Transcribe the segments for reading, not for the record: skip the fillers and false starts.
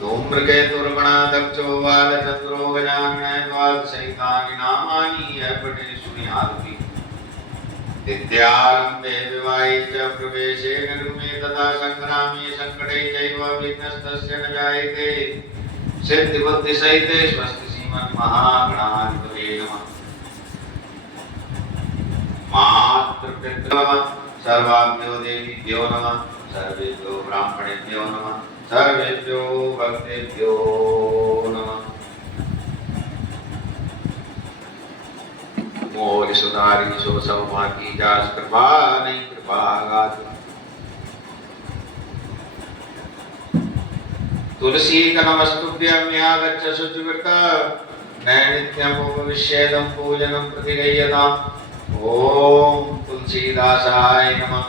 धूम्रकेतुर्गणाध्यक्षो बालचन्द्रो गजाननद्वादशैतानि नामानि यः पठे शृणुयात् नित्यारम्भे विवाहे च प्रवेशे नरुमे तथा संग्रामे संकटे चैव विघ्नस्तस्य न जायते सिद्धिबुद्धिसहिते स्वस्ति श्रीमन्महागणाधिपतये नमः। मातृपितृभ्यो नमः, सर्वाभ्यो देवीभ्यो नमः, सर्वेभ्यो ब्राह्मणेभ्यो नमः, सर्वेभ्यो भक्तेभ्यो नमः। मोर सुधारी सो सौभागी जास कृपा नहीं कृपा गात। तुलसी नमस्तुभ्यं यागच्छ शुचिव्रता नैनित्यं उपविश्येदं पूजनं प्रतिगय्यताम्। ओम तुलसीदासाय नमः।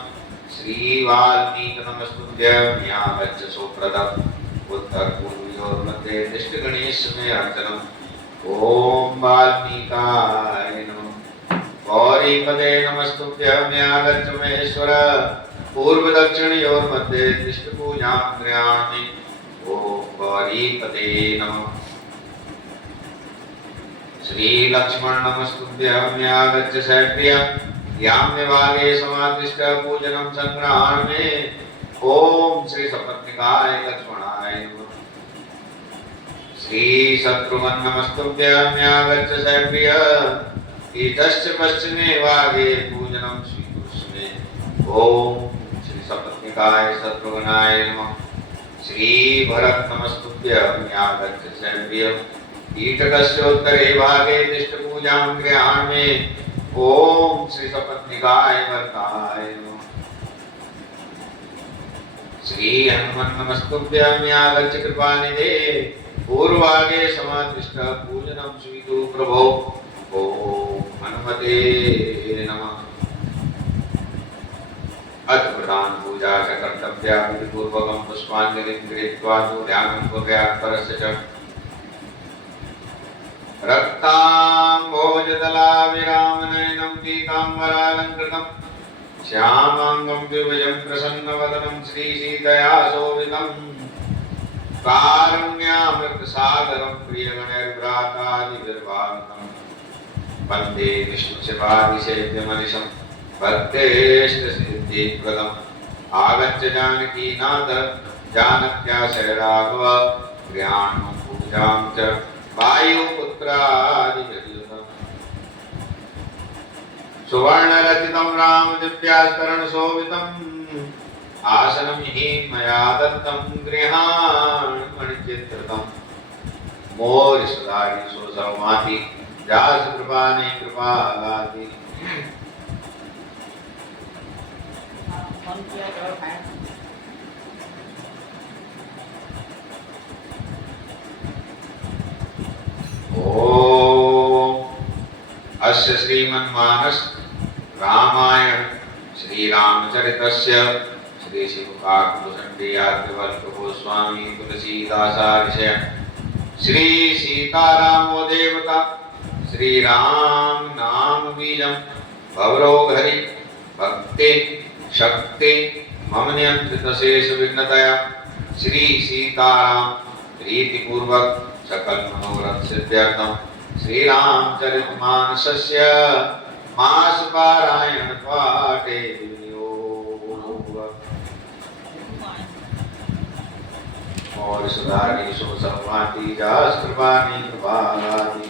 श्री वाल्मीकि नमस्तुभ्यं यागच्छ सुप्रदम् उत्तर पूर्वयोर मध्ये दिष्ट गणेश में अर्चनम्। ओम वाल्मीकाय नमः। गौरी पदे नमस्तुभ्यं यागच्छ महेश्वर पूर्व दक्षिणयोर मध्ये दिष्ट पूजां गृह्णामि। ओम गौरी पदे नमः। श्री लक्ष्मण नमस्तुभ्यं यागच्छ शैप्रिय याम्य भागे समादिष्ट पूजनं संग्रहामि। ओम श्री सपत्निकाय लक्ष्मणाय नमः। श्री शत्रुघ्न नमस्तुभ्यं यागच्छ शैप्रिय ईतश्च पश्चिमे भागे पूजनं श्रीकृष्णे। ओम श्री सपत्निकाय शत्रुघ्नाय नमः। श्री भरत नमस्तुभ्यं यागच्छ शैप्रिय कीटकस्योत्तरे भागे तिष्ठ पूजां गृह्णामि। ओम श्री सपत्निकाय भरताय नमः। श्री हनुमन् नमस्तुभ्यं यागच्छ कृपानिधे पूर्वभागे समादिष्ट पूजनं श्रीतु प्रभो। ओम हनुमते नमः। अथ प्रधान पूजा च कर्तव्या विधिपूर्वकं पुष्पाञ्जलिं गृहीत्वा ध्यानं कुर्यात् परस्य च रक्ताम्भोजदलाभिरामनयनं पीताम्बरालङ्कृतं श्यामाङ्गं द्विभुजं प्रसन्नवदनं श्रीसीतया शोभितं कारुण्यामृतसागरं प्रियगणैर्भ्रातादिभिर्भावितं वन्दे विष्णुशिवादिसेव्यमनिशं भक्तेष्टसिद्धिप्रदम्। आगच्छ जानकीनाथ जानक्याशय राघव गृहाणं पूजां च वायुपुत्रादिभिर्युतम्। सुवर्णरचितं रामदिव्यास्तरणशोभितम् आसनं हि मया दत्तं गृहाणमणिचित्रितम्। मोर सुधारी सो सौमाति जास कृपा नहीं कृपा लाती। ओम अस्य श्रीमन्मानस रामायण श्री रामचरितस्य श्री शिवकाकुभूषण्डी आद्यवल्क गोस्वामी तुलसीदासार्षय श्री सीतारामो देवता श्री राम नाम बीजं भवरोग हरि भक्ति शक्ति मम नियंत्रित शेष विघ्नतया श्री सीताराम प्रीतिपूर्वक सकल मनोरथ सिद्ध्यर्थम श्री रामचरितमानसस्य मास पारायण पाठे विनियोग। और सुधारी सो संवाति जास कृपानि कृपालादि।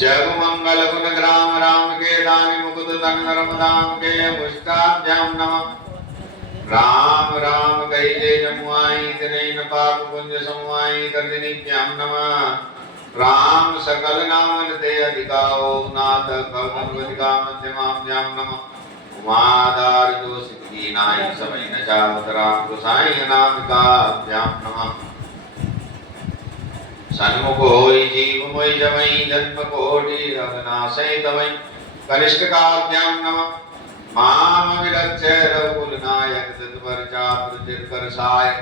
जग मंगल गुण ग्राम राम के दानि मुकुद तन नर्मदाम के मुष्टाभ्याम नमः। राम राम कहिले जमुआई तिनै न पाप पुंज समुआई कर्दिनीभ्यां नमः। राम सकल नाम ते अधिकाओ नाथ भगवद्गीता मध्यमाभ्यां नमः। उमादार जो सिद्धि नाय समय न चावत राम गोसाई नामिकाभ्यां नमः। सन्मुख होई जीव मोहि जमई जन्म कोटि रघुनाशय तमई कनिष्ठकाभ्यां नमः। माम विरक्ष रघुकुल नायक तत्पर चाप चिरकर सायक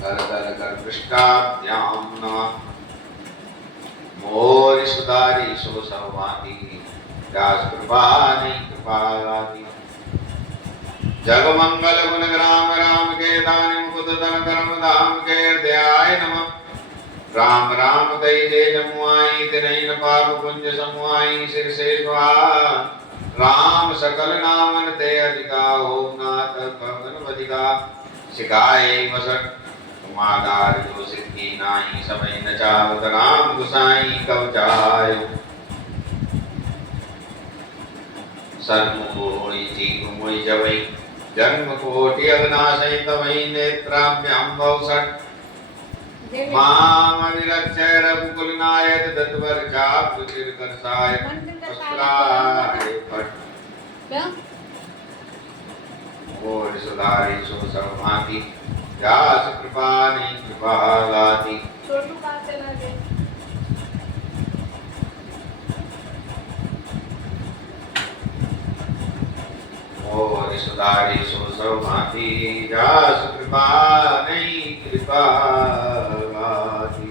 कर कर कर पृष्ठाभ्यां नमः। मोर सुधारी सो सौभागी व्यास कृपा नहीं कृपा लादी। जग मंगल गुण ग्राम राम के दानि मुकुद मुकुट धन धर्म धाम के हृदयाय नमः। राम राम कई जे जमुआई तिनहि न पाप पुंज समुआई सिर से राम सकल नामन ते अधिका हो नाथ भगन बधिका सिखाए वसत तुमादार जो सिद्धि नाई समय न चावत राम गुसाई कब जायो सर्वमोहि जीव मोहि जवै जन्म कोटि अविनाशै तवै नेत्राभ्यां भवसत् माम विरक्षय रघुकुल नायक दत्वर चाप सुचिर करसाय अस्त्राय पट और सुधारी सो सर्वभांति व्यास कृपा नहीं कृपा लाती छोटू कहाँ चला गया? और सुधारी सो सर्वभांति व्यास कृपा नहीं कृपा लाती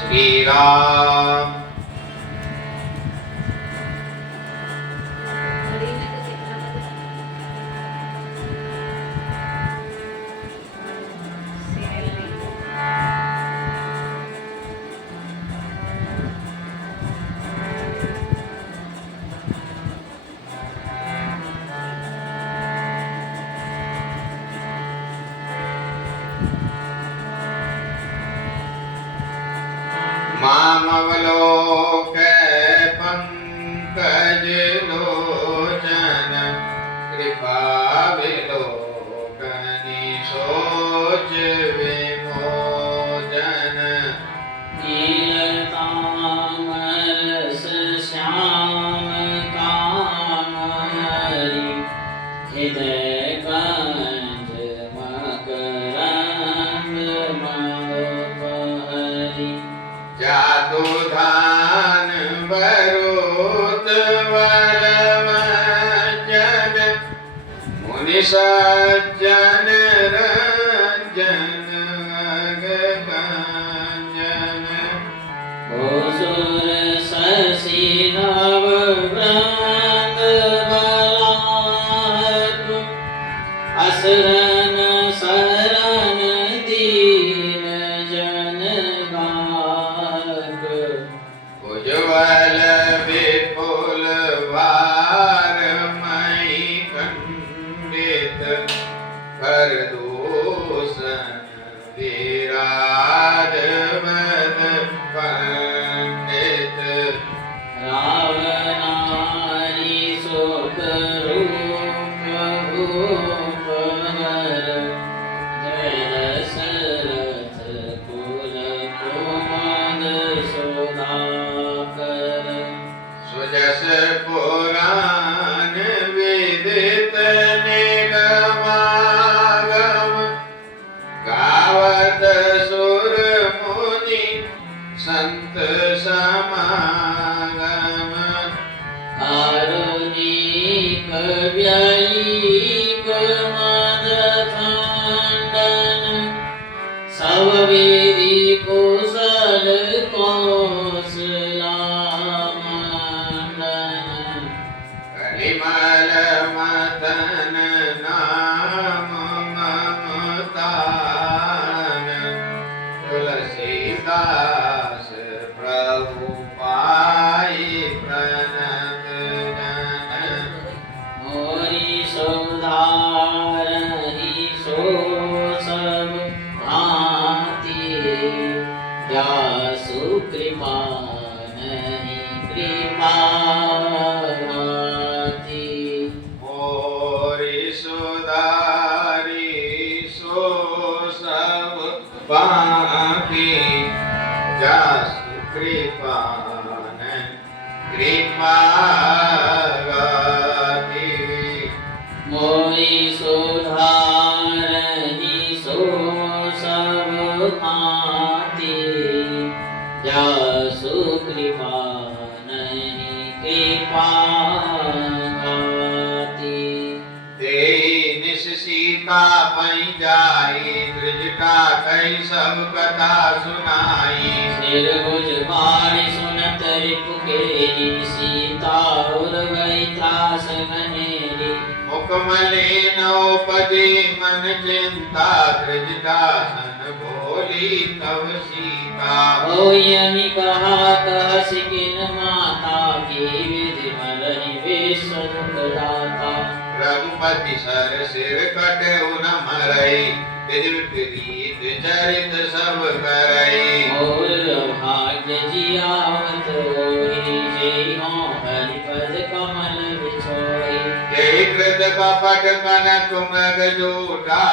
श्री राम मामवलोक पंकज लोचन कृपा विलोकनि सोच विमोचन नीलतामरस श्याम कामहरि हृदय कंज मकरंद महोपहरि जादू धान बरूद वलमजन मुनि सज्जन रंजन अगगंजन असुर शशि नव वृंद बलाहतु असरन शरण दीन जन गाग उज्ज्वल विपुल भारमयि खंडित कर दूषण विराज मद पंडित रावणारी शोक रूप भूप हर जय दशरथ कुल कुमार सुधाकर सुजस पुराण विदित निगमागम गावत सुर मुनि संत समागम कारुणिक व्ययिक मद खंडन सब वेदी कुशल कौशला मंडन कलिमल मदन नाम ममतान तुलसीदास प्रभु पाई प्रणत जन मोरी सौधारहि सो सब भांति जासु कृपा नहीं कृपा घाती। मोरी सुधारी सो सब बाकी जस कृपा नहीं कृपा गाती। मोरी सुधारहि सो सब भांति जासु कृपा नहीं कृपा घाती। तेहि निश्चिता पै जाई त्रिजटा कई सब कथा सुनाई। सिर भुज बाढ़ सुनत रिपु केरी सीता उर गई त्रास घनेरी। मुखमलिन उपजी मन चिंता त्रिजटा सन बोली तव सीता। ओ यही कहा कहस किन माता की विधि मरहि विश्व दुख दाता। रघुपति सर सिर कटे उन मरई विधि विपरीत चरित सब करई। और भाग्य जियावत होई जय हो हरिपद कमल बिछोई। यही कृत कपट कन तुम गजोटा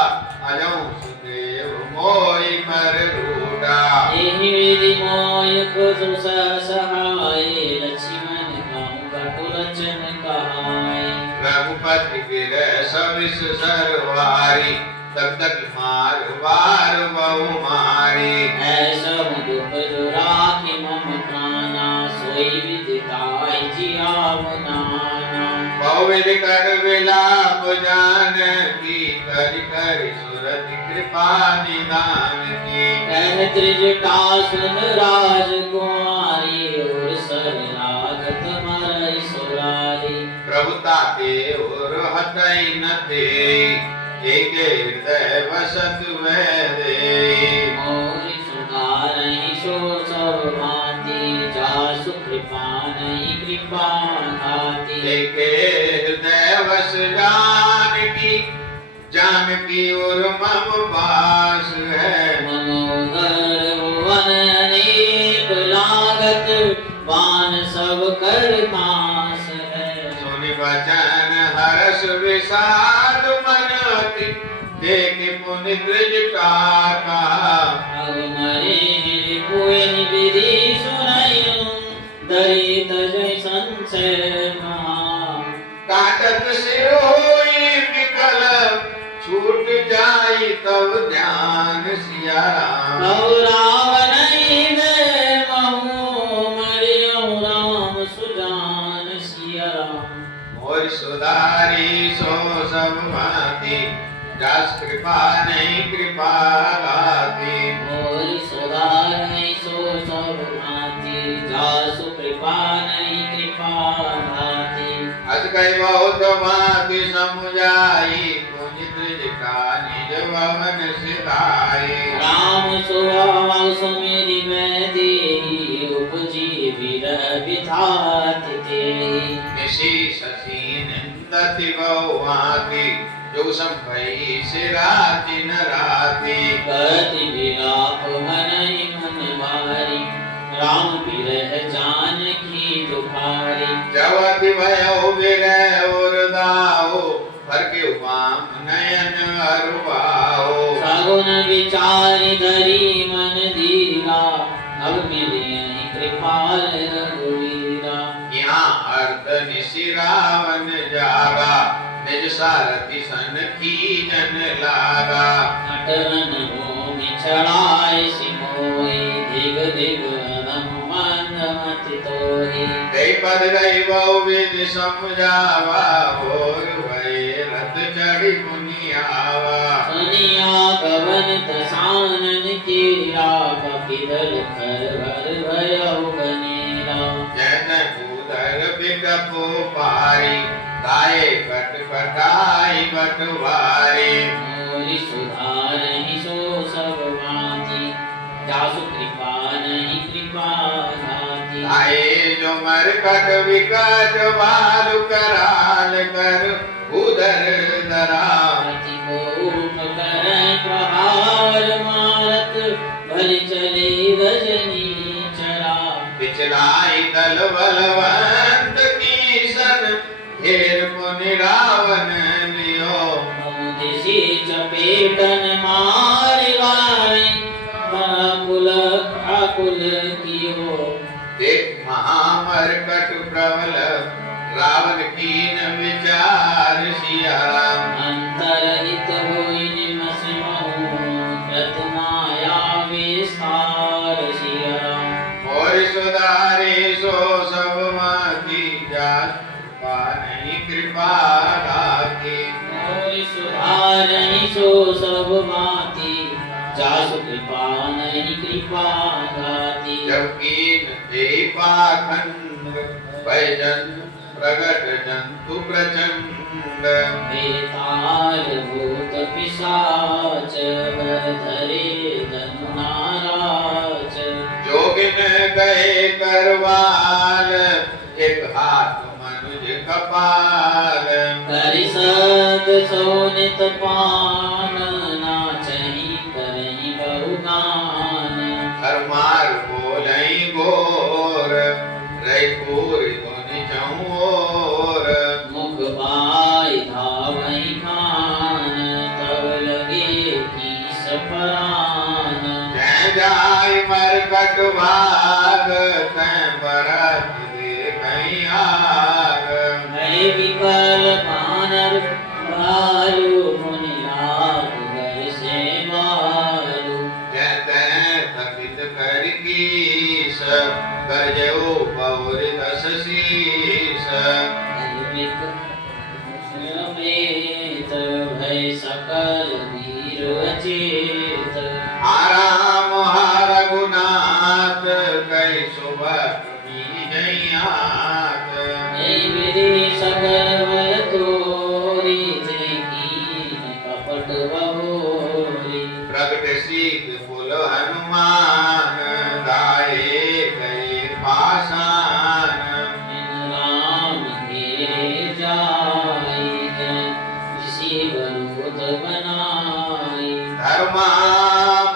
अजौ सुदेव मोहि पर रूटा। यही विधि मोय खुद सहाय लक्ष्मण कहूँ कटु लचन कहाय। रघुपति गिरह सविस सरवारी तब तक मार वार बहु मारी। ऐसा दुख जो राखी मम प्राणा सोई विदिताय जियाव नाना। बहुविध कर विलाप जान की करि करि सुरति कृपा निदान की। कह त्रिजटा सुन राजकुमारी और सर लागत मरई सुरारी। प्रभुता के और हतई न थे एक हृदय वसत वह दे। मोहि सुधारहि सो सब भांति जासु कृपा नहीं कृपा घाती। एक हृदय वस जानकी और मम पास है। मनोदर भुवन अनेक लागत बान सब कर पास है। सुनि वचन हर्ष विषाद मन अति देख पुनि त्रिजटा कहा। अब मरे कोई विधि सुनायो दरित जय संशय महा। काटत सिर होई विकल छूट जाई तब ध्यान सिया राम। रावण महु मरियो राम सुजान सिया राम। मोर सुधारी सो सब भांति जस कृपा नहीं कृपा गाती। मोर सुधारहि सो सब भांति जासु कृपा नहीं कृपा घाती। अस कई बहुत भांति समुझाई पुनि त्रिजटा निज भवन सिधाई। राम सुभाव सुमिरि मैं देहि उपजी विरह विधाति तेहि। निशि शशि निंदति बहुभांति जो संभई सिराति न राति। कति विलाप मनहि मन भारी राम विरह जानकी दुखारी। जवति भयो विरह और दाहो भर के उपाम नयन अरुबाहो। सगुन विचारि धरि मन धीरा अब मिलियहि कृपाल रघुवीरा। यहाँ अर्ध निशि रावण जागा निज सारथि सन कीजन लागा। अटरन भूमि चढ़ाए सिमोहि दिग दिग अदम मंदमति तोहि। कई पद गई बहु विधि समझावा और भय रथ चढ़ी मुनि आवा। सुनिया कवन दसानन कीरा कपिदल खर भर भयो बनेरा। जन कूदर बिकपो पारी गाये कट कटाई बटवारी। मोरि सुधारहि सो सब भांति जासु कृपा नहीं कृपा घाती। आए जो मरकट विकट बारु कराल कर उदर दराव। अति कोप करैं प्रहार मारत भलि चले गजनी चलाई दल बलवंत की सन घेर पुनि रावण लियो दिसी चपेटन मार गाय आकुल आकुल कियो देख महामरकट प्रबल रावण कीन विचार सिया राम अंतरहित होई निमस महु कृत माया विस्तार सिया राम और सुधारे सो सब माती जात पानी कृपा दाती कोई सुधार नहीं सो सब माती जासु कृपा नहीं कृपा गाती जब कीन दे पाखंड भयजन प्रगट जंतु प्रचंड बेताल भूत पिशाच वर धरे धनु नाराज जोगिन गए करवाल एक हाथ मनुज कपाल परिषद सोनित पान नाचही करही बहुगान हरमार बोलई गोर रैपुर धुनि चौर मुख पाई धावई खान तब लगे की सपरान जय जाय मरकट भाग तैं बरत देखई आग मैं विकल बानर भालू मुनि लाग घर से मारू जय तैं तपित कर कीस गरजऊ पौर दस शीस दैविक समेत भय सकल वीर अचेत आराम रघुनाथ कई सुबह नैयात नहीं विधि सकल बल तोरी कीन कपट बहोरी प्रगट सीत पुल हनुमान दाए गए पाषाण राम घेरे जाई किसी बरूद बनाई धर्मा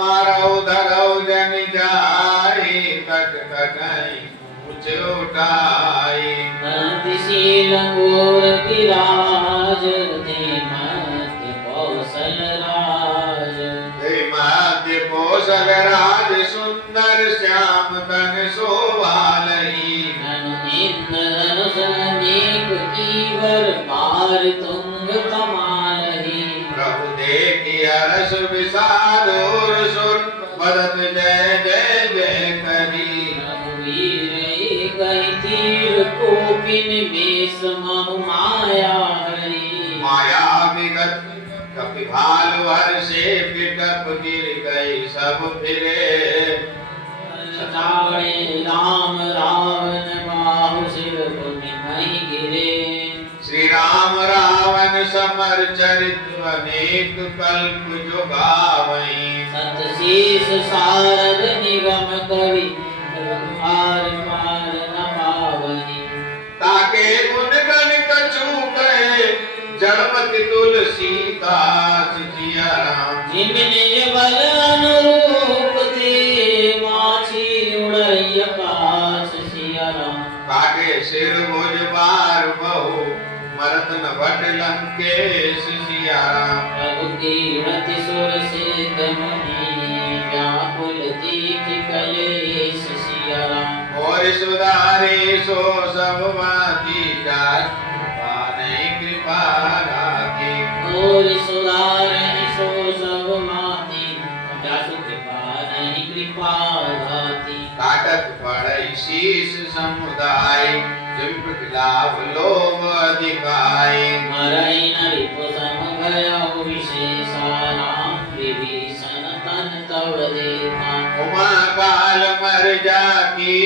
मारौ धरौ जन जाई कट कटई ऊंच उठाई नंदिसी लंगोर विराज ते मध्य कौशल राज हे मध्य कौशल राज सुंदर श्याम तन शोभालही धनु इंद्र धनुष अनेक कीवर पार तुंग कमालहि प्रभु देखि हरष विषाद और सुर बदत जय जय जय करी रघुवीर एक तीर कोपिन बेस महु माया हरि माया विगत कपि भालु हर्षे पिटप गिर गई सब फिरे सताड़े राम रावण बाहु शिव पुनि महि गिरे श्री राम रावण समर चरित्र अनेक कल्प जो गावई सत शीस सारद निगम कवि पार पार न पावहि ताके गुण गण कछु कहे जड़मति तुलसीदास जिया राम जिन निज बल अनुरूप ते माछी उड़ई आकाश सिया राम काटे सिर भुज बार बहु मरत न भट लंकेश सिया राम रघुकीर्ति सुर सिद्ध मुनि व्याकुल दीख कलेश सिया राम और सुधारे सो सब माती जात पाने कृपा राखी और सुधारहि सो सब माती जासु कृपा नहीं कृपा धाती काटत पड़ई शीस समुदाय जिम लाभ लोभ अधिकाय मरई नरिपु सम भयउ विशेषा राम विभीषण तन तव देता उमा काल मर जाकी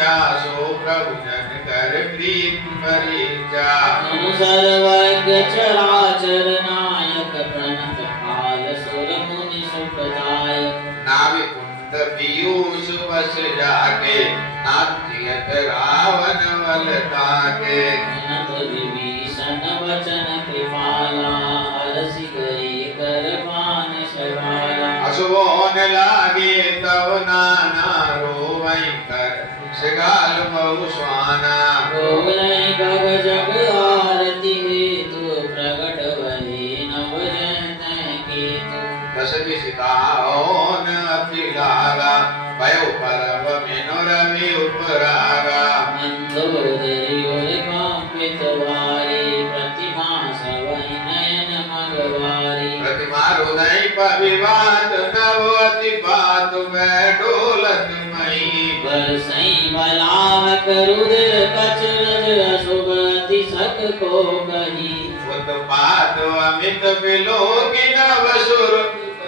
चासो प्रभु जन कर प्रीत परिचा तनु सर्वज्ञ चराचर नायक प्रणत काल सुर मुनि सुखदायक नाभि कुंड पीयूष बस जाके नाट्यत रावण वल ताके अनंत विभीषण वचन कृपाला हरसि गए कर बान सवाला असुभोन लागे तव नाना रोवई कर मृगाल बहु स्वाना बोले गग जग आरती हेतु प्रगट वही नव जयत केतु दस विसिताओन अति लागा भयो परव मिनु रवि उपरागा मंदोदरी और कांपित वारी प्रतिमा सवै नयन मगवारी प्रतिमा हृदय पविवात नव अति बात में डोलत मई बरसई बलाह करुदिर कचरज अशुभ अति सक को कही उत्पात अमित बिलोकि नव सुर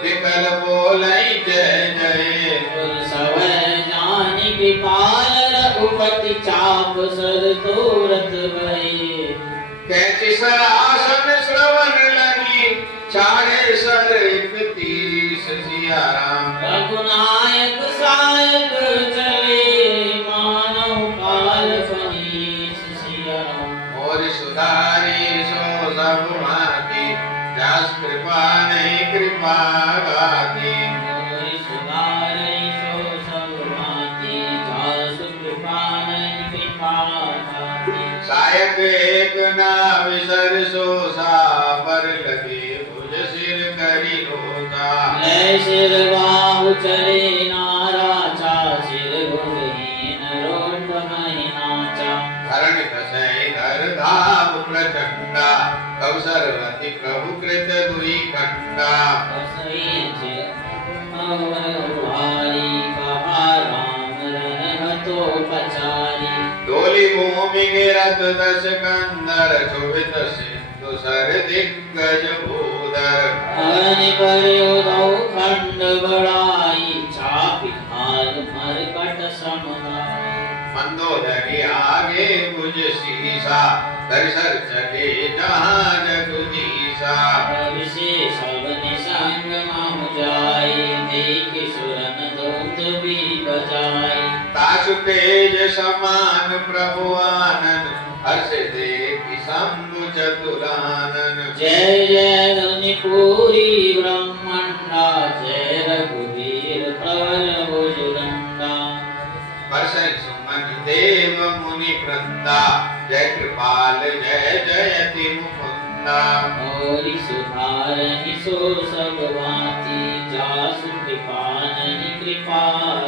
विकल बोलई जय जय सवै जानि कृपाल रघुपति चाप सर तोरत भये कैची सरासन श्रवण लगी चारे सर इकतीस सिया राम रघुनायक सायक चले मानव काल फनीस सिया राम और सुधारी सो सब माती जास कृपा नहीं कृपा गाती मोहि सुधारै सो सब भांति जासु कृपा नहीं कृपा भांति सायक एक ना विसर सो सा पर लगे भुज सिर करी रोता लय सिर बाहु चले नाराचा सिर भुजहीन रोट महि नाचा धरण दसै धर धाम प्रचंडा कव सरवती प्रभु कृत दुई खंडा रसई भारी कहा राम रनहतो पचारी डोली भूमि गिरत दस कंदर चुभित सिंधु सर दिग्गज भूधर हरण करो दो खंड बड़ाई चापी हाल मरकट समुदाय मंदोदरी आगे भुज सीसा दरिसर चले जहाँ जगदीशा विशेष निसंग महु जाय देख सुरन दूत भी बजाय तासु तेज समान प्रभु आनन हर्ष देखि शंभु चतुरानन जय जय धुनि पूरी ब्रह्मंडा जय रघुवीर प्रबल भुजदंडा वर्षै सुमन देव मुनि वृंदा जय कृपाल जय जयति मुकुंदा मोरि सुधारहि सो सब भांति जासु कृपा नहीं कृपा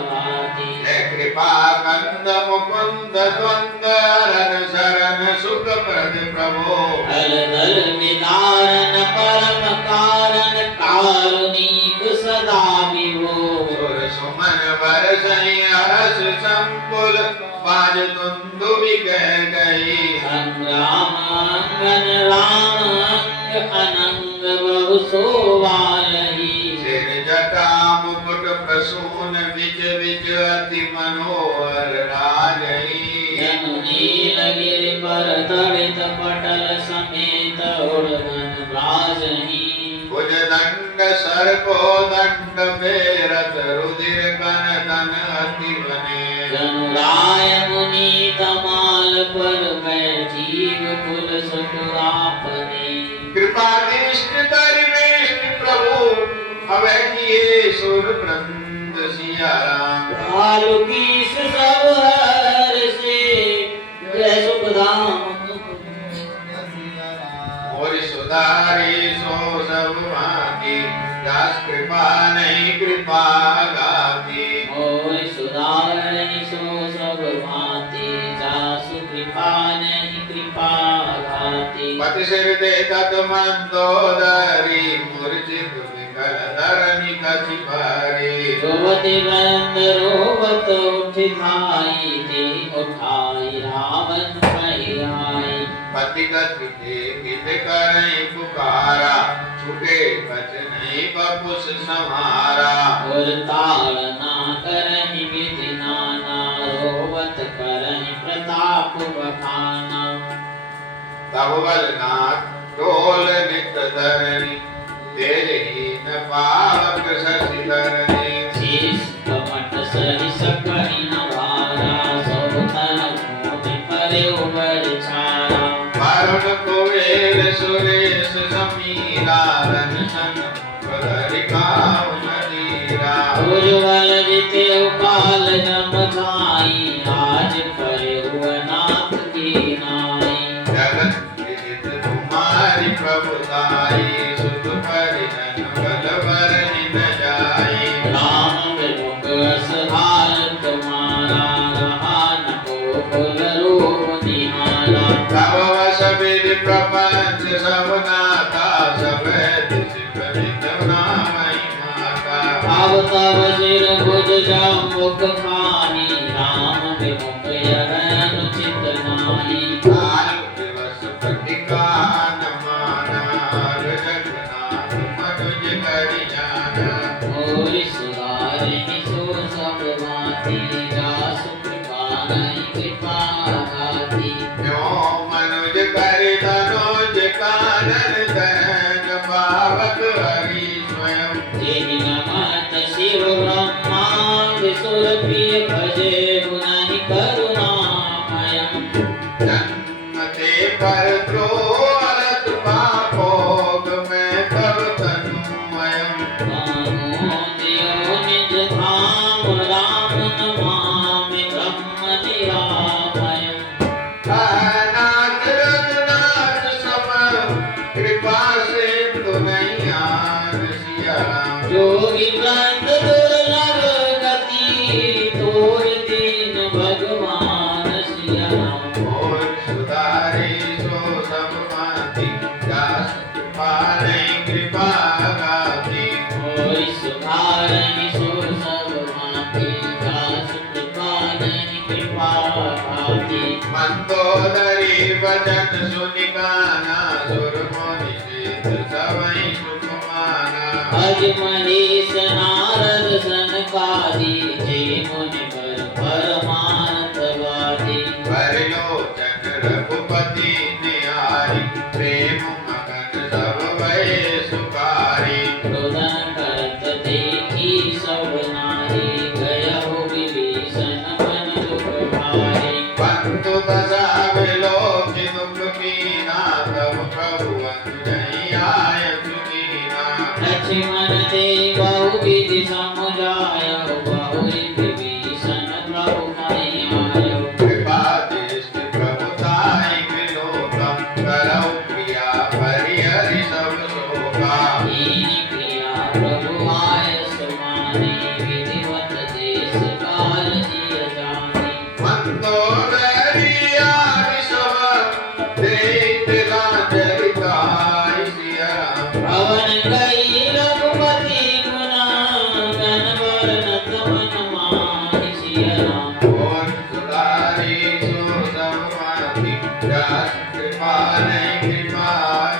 भांति जय कृपा कंद मुकुंद द्वंद हरन शरण सुख प्रद प्रभो दल दल निदारन परम कारण कारुणिक सदा विभो सुर सुमन बरसै हरस संकुल पाज दुंदु विकह गई संग्राम अंगन राम अंग अनंग बहु सोवालहि सिर जटा मुकुट प्रसून विच विच अति मनोहर राजई जमुनी लगिर पर तड़ित पटल समेत उड़गन राजही भुज दंड सर को दंड फेरत रुधिर कन तन अति बने जनुराय मुनि तमाल पर बैठीग कुल सुख आपने कृपा दृष्टि दरिवेष्टि प्रभु अवै किए सुर वृंद सिया राम भालु कीस सब हर से जय सुख धाम और सुधारी सो सब भांति दास कृपा नहीं कृपा गाती और सुधारहि सो सब भांति जासु कृपा नहीं कृपा घाति पति सिर दे तत मंदोदरी मूर्छित विकल धरणी कछि भारी रोवति वृंद रोवत उठिधाई ते उठाई रावण पहियाई पति कथिते कित करई पुकारा छूटे कछ नहीं बपुस संहारा और ताड़ना करहि विधि नाना रोवत करहि प्रताप बखाना तब बलनाथ डोल नित धरणी तेजहीन पावक शशि धरणी शीश कपट सहि सकहि न भारा सौतन भूमि परे उबर छारा वरुण कुबेर सुरेश समीरा रनसन प्रधरिकाव नदीरा उज्ज्वल जिते उकाल जम छाई आज तव सिर भुज मुख खानी राम विमुख यह अनुचित नाहि काल दिवस पटिका न माना जगन्नाथ मनुज करि जाना मोरि सुधारि सो सब माति जासु कृपा नहीं कृपा घाति जो मनुज करि तनुज कानन दयन पावक हरि स्वयं जेहि नमत शिव ब्रह्मा विसुर प्रिय भजे गुणहि करुणामयम् जन्म ते पर द्रोहत पापोग में तब तनुमयम् कामो दियो निज धाम राम नमामि ब्रह्म निरामयम् अनाथ रघुनाथ सम कृपा सिंधु नैयान सिया राम जोगी वृंद दुर्लभ गति तोर दीन भगवान सिया राम और सुधारे सो सब माति दास कृपा नहीं कृपा गाती होय सुधारहि सो सब माति दास कृपा नहीं कृपा घाति मंदोदरी वचन सुनि गाना सुर मुनि सिद्ध सवै सुख माना अज महेश नारद सनकादि जे मुनि वर परमार्थवादी परिलोचन रघुपति निहारी प्रेम मगन सब भय सुखारी रुदन करत देखी सब नारी गयहु विभीषण मन दुख भारी बंधु दशा विलोकि दुख कीना तब प्रभु अनुजैयाय सुदीना लक्ष्मण ते बहु विधि समुझायो बहु विभीषण प्रभु महि आयो कृपा दृष्टि प्रभुताई विलोकम करौ प्रिया परिहरि सब शोका दीन क्रिया प्रभु आय समाने विधिवत देश काल जिय जाने मंदोदरी आदि सब देख लाजरिताई सिया पवन गई रघुपति गुना गण वर्णत मन माहि सिया राम और सुधारी सो सब माति दास कृपा नहीं कृपा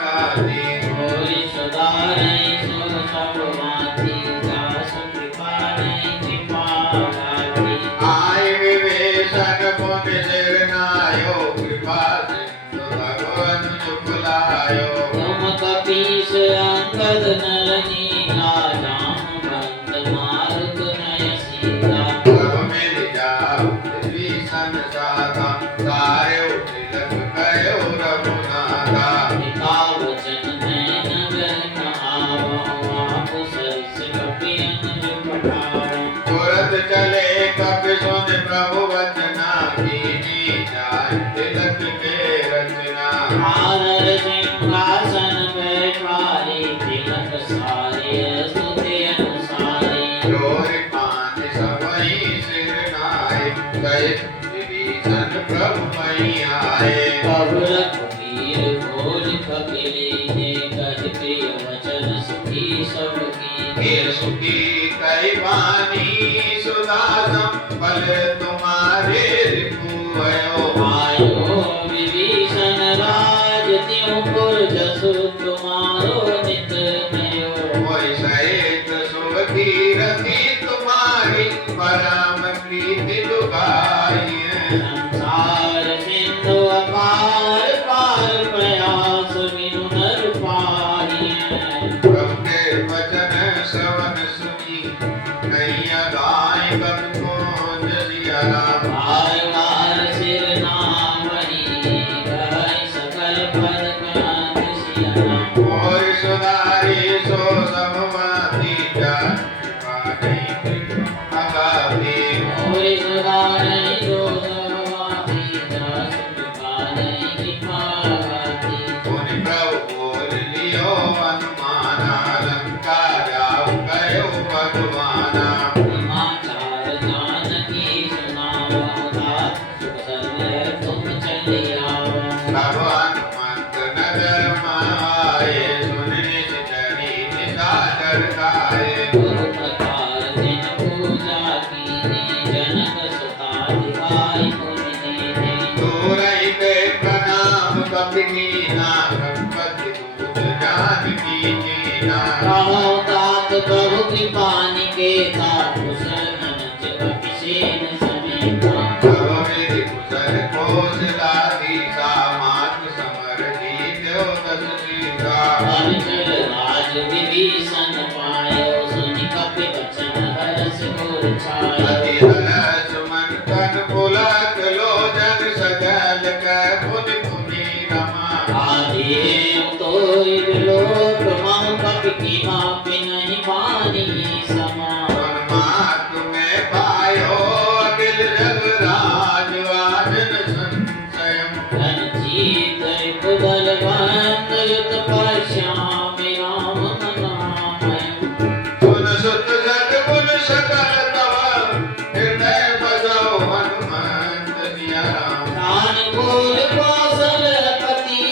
गाती होय सुधारै सो सब माति दास कृपा नहीं कृपा घाति आय विवेशन मुनि सिर नायो कृपा सिंधु भगवन जुगलायो तुम कपीस अंगद नल नीला राम भक्त मारुत नय सीता सब मिल जाओ विभीषण साधा सारे तिलक कयो रघुनाथा पिता वचन नैन बहन आवो आप सरिस कपि अनुज पठाओ तुरंत चले कपि सुनि प्रभु वचना कीनी जाय तिलक के रचना आदर सिंहासन बैठारी तिलक सारे स्तुति अनुसारी जोर पान सबई सिर नाय गए विभीषण प्रभु मई आए प्रभु रघुवीर भोज कपिलीने कहि प्रिय वचन सुखी सबकी फिर सुखी कई वाणी सुदासम बल तुम्हारे रिपुयो आयो विभीषण राज त्यों पुर जसु तुम्हारो नित नयो मोहि सहित शुभ कीरति तुम्हारी परम प्रीति लुगाई संसार सिंधु अपार पार प्रयास बिनु नर पाहियै प्रभु के वचन श्रवण सुनी नैया गाय कपि कुंज सिया राम बार बार सिर नामहि गहै सकल पद कांत सिया राम और सुधारी सो सब माति जान कृपा नहीं कृपा गाती मोरि सुधारै सो सब माति दास कृपा नहीं कृपा घाति मुनि प्रभु बोल लियो अनुमाना लंका जाऊ कयो भगवाना समाचार जानकी सुनावा पूजा कीने जनक सुता दिखाई पुनि दीने दूर के प्रणाम कपि कीना ब्रह्मपति दूत जानकी कीना कहो तात प्रभु कृपा निकेता कुशल मनच अभिषेक समेता तव विधि कुशल कौशलाधीशा मातु समर दीन्यो दस सीता हरिचल राज विभीषण पायो सुनि कपि वचन हरष घोर छायो अति हर्ष मन तन पुलक लोचन सजल कै पुनि पुनि रमा आदेव तोय विलोक मम कपि कीन्हा बिनहि बानी समा उन्माद में पायो अखिल जग राज आजन संशयम् धन जीत कुदल बंद युत पश्यामि राम नामयम् सुन सुत सद्गुण सकल तव हृदय बसो हनुमंत सिया राम दान मूल कौशलपति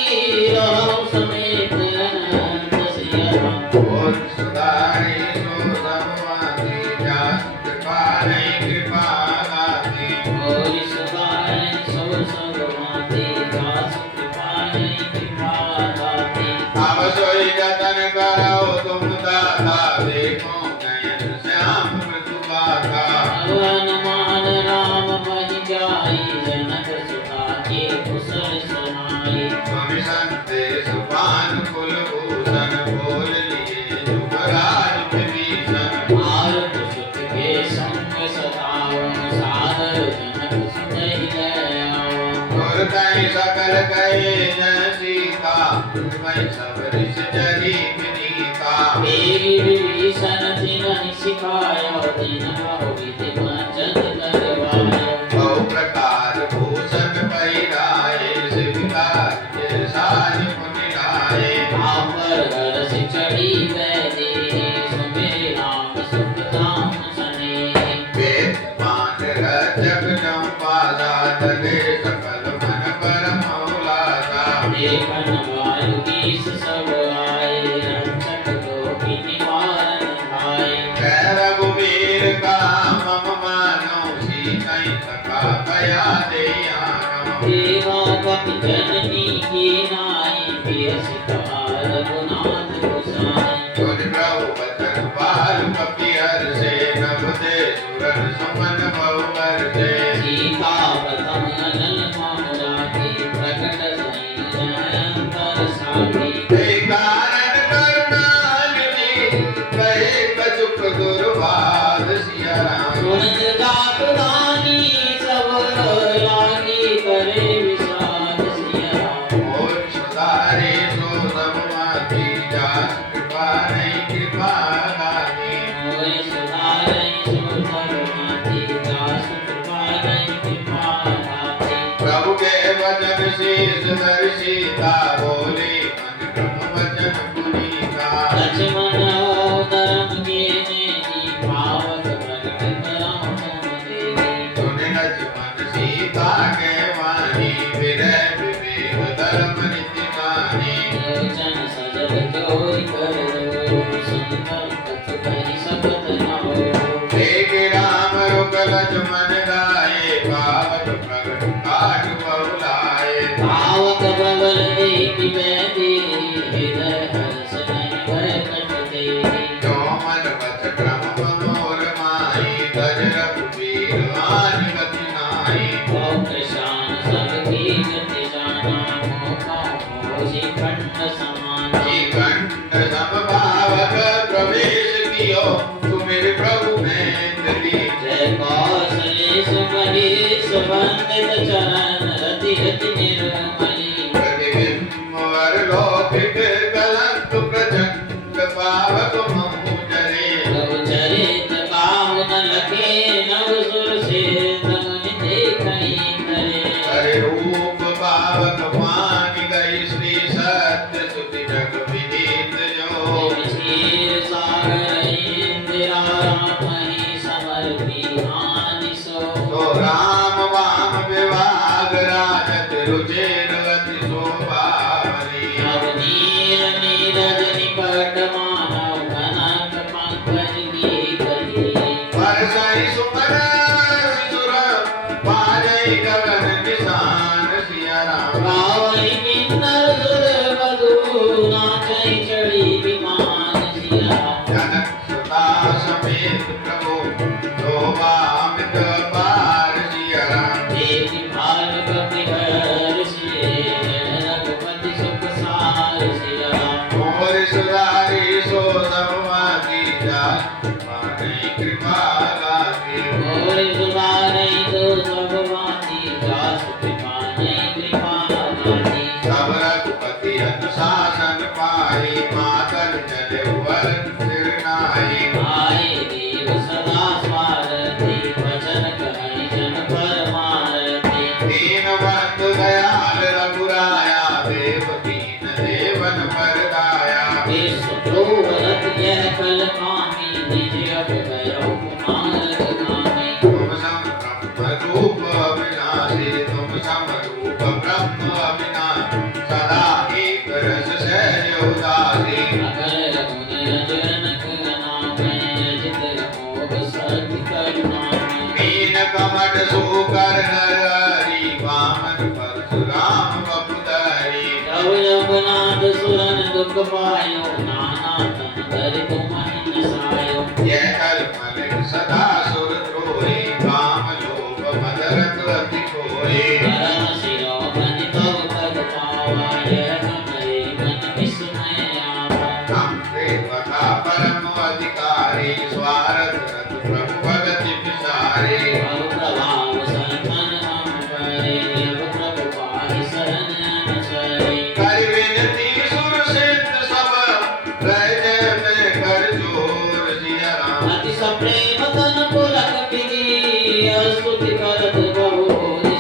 राम समेत अनंत सिया राम और सुधारी सो समवासी जास कृपा नहीं कृपा दाती मोरि सुधारन सो सर्वमाते दास कृपा नहीं कृपा दाते अब सोई जतन करो तुम दाता देखो नयन श्याम मृदुबाता भवन मान राम महि जाई जनक सुता के कुशल सुनाई स्वामी संदेश पान कुलभूषण बोल लिए युवराज विभीषण आरुत सुत के संग सदावं सादर जनक सुनहि गयावं और कहीं सकल कहे जय सीता मैं सब ऋष जरी विनीता मेरी विभीषण तिन्हि सिखायो दिन बहु विधि वचन लगवायो बहु प्रकार भूषण पहिराए शिवकार के साज मुनि लाए आप पर हर्ष चढ़ी बैदे सुमिरि राम सुख धाम सनेहि वेद मान रजक चंपासा तले सकल मन परम उलासा देखन वायु कीस सब आए रक्षक लोक निवारण धाय कह रघुवीर का मम मानो सीता सखा कया दे आनो देवा कपि जननी की नाई पियसिता रघुनाथ गोसाई तुझ प्रभु वचन बाल कपि हर्षे नभ दे सुरन सुमन बहुवर से सीता प्रथम अनल मामुरा की प्रकट सही अंतर साथी ते कारण करुणानिधि कहे कछुक दुर्वाद सिया राम सुनत जात रानी सब लागी करे विषाद सिया राम और सुधारे सो समवाती जास कृपा नहीं कृपा दानी मोय सुधारै सो सर्वमाति दास कृपा नहीं कृपा दाते प्रभु के वचन शीस धर सीता बोली मन ब्रह्म वचन पुनीता लक्ष्मण अवतरम कीन्हे पावक प्रगट करम तुम देहि सुन लक्ष्मण सीता के वाणी विरह विवेक धर्म नीति मानी लोचन सजल जोरि कर दो सुंदर कछु कहि सकत न हो देख राम रुक लक्ष्मण गाए पावक प्रगट काट बहुलाए पावक प्रबल देखि बैदे हृदय हर्ष नहीं भय कट देहि जो मन बच क्रम मनोर माई गज रघुवीर आन गति नाई पौत्र शान सबकी गति जाना मौका होशी खंड समान जी कंठ समभावक प्रवेश कियो सुमिर प्रभु मेंदली जय कौशलेश महेश वंदित चरण रति रति निर्मली प्रतिबिंब वरलोकित कलंक प्रचंड पावक महु जरे प्रभु चरित काहु न लखे नव सुर से तमुनि देखहि करे हरे रूप पावक पानी गई श्री सत्य सुति जग विनीत जो क्षीर सागर इंदिरा राम ही समर्पी हानि सो तो राम वाम विभाग राजत रुचिर गति शोभावनी अब नीर नीरज निकट मानव कनक पंकज की कली वर्षा गाई सुमन सुर पाजई गगन निशान सिया राम गावई किन्नर सुर मधु नाचई चढ़ी विमान सिया राम जनक सुता समेत प्रभु शोभा अमित पार सिया राम देवी भागवती हर सिए रघुपति सुख सार सिया राम मोर सुधारी सो सर्वाती जात माने कृपा गाती और सुधारै तो सब माती जास कृपा नहीं कृपा गाती सब रघुपति अनुशासन पाई मातन चले वरन सिर नाई आए देव सदा स्वारथी वचन कहै जन परमारथी दीन बंधु दयाल रघुराया देव दीन देवन पर दाया विश्व प्रोवरत यह कल कामी निज अब गयो कुमार गामी तुम सम ब्रह्म रूप अविनाशी तुम सम रूप ब्रह्म अविनाशी सदा एक रस सहज उदासी अगर रघुन रजनक नामे अजित मोह सत्य करुणा मीन कमट सुकर नर हरि वामन परशुराम बपुधरि तव जगन्नाथ सुरन दुख पायो नाना तन धरि तुम्हि नसायो यह कलमल सदा सुर द्रोही काम लोभ मद रत अति कोई परम शिरोमणि तव पद पावा यह हमरे मन विस्मय आवा हम देवता परम अधिकारी स्वार्थ रत प्रभु भगति विसारे भव प्रभाव संतन हम परे अब प्रभु पाहि शरण अनसरे कर विनती सुर सिद्ध सब रहते में कर जोर सिया राम अति सप्रेम तन पुलक पिगी स्तुति करत बहु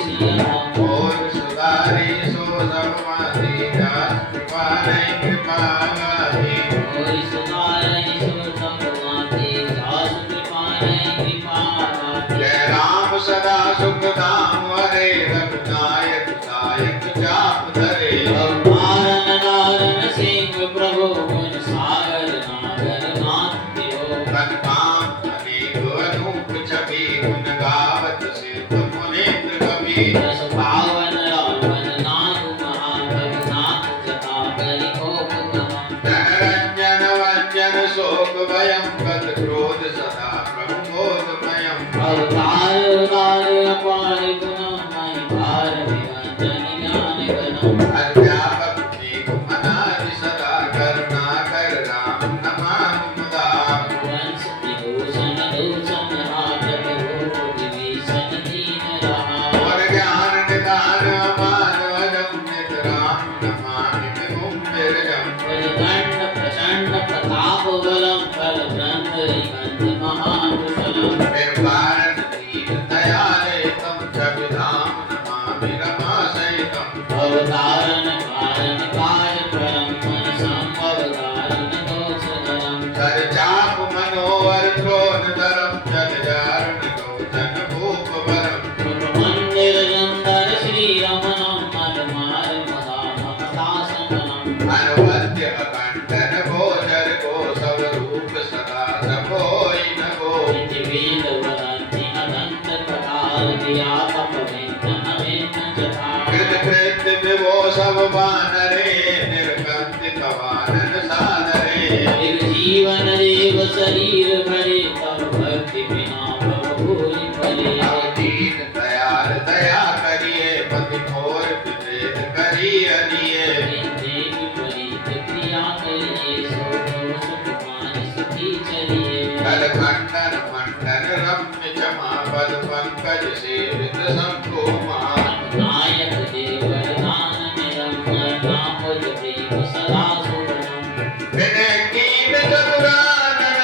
सिया राम और सुधारी सो सर्वमाती जात कृपा नहीं कृपा गाती और सुधारै सो संगमाति दास कृपा नहीं कृपा गाति जय राम सदा सुख धाम हरे रघुनायक सायक चाप धरे अवतारण नारण सिंह प्रभु गुण सागर नागर नाथ देव तत्काम अनेक अनूप छवि गुण गावत सिद्ध मुनीन्द्र कवि रस पावन रावण नाग महाभगनाथ जटा करि कोप कहा धनरंजन वंजन शोक भयं कत क्रोध सदा प्रमोद भयं अवतार उदार अपार गुण महि भार विभंजन ज्ञान गण अध्यापक नीक अनादि सदा करुणा कर राम नमामि मुदा वंश विभूषण दूषण हाटक रूप विभीषण दीन रहा और ज्ञान निदान अमान वदं नित राम नमामि विभुं विरजम् दंड प्रचंड प्रताप बलम फल ब्रह्म निबंध महाकुशलम निर्वारण दीन दयालयितं जगधाम नमामि रमासहितम् अवतारण कारण काय परम मन संभव कारण दोषधरम कर चाप मनोहर द्रोण धरम जल जारण लोचन भूप भरम सुख मंदिर जंतर श्री रमणम मद मार मदा ममता संगनम अनवद्य अखंडन गोचर को सब रूप सदा सपोई न गो इति वेद वदन्ति अनंत कटाल दिया तपवेदन वेद जथा कृत कृत विभो सब बानरे निर्गंति तवानन सादरे एक जीवन देव शरीर भरे तब भक्ति बिना भव भूरि भरे दीन दयाल दया करिए पति मोर विवेक करिए लिए देवी प्रीत क्रिया करिए सो प्रभु सुख पानि सुखी चलिए कल खंडन मंडन रम्य क्षमा पद पंकज सेवित शंभु मान नायक देव दान निरंतर नाम प्रेम सदा सुगम विनय कीन चतुरानन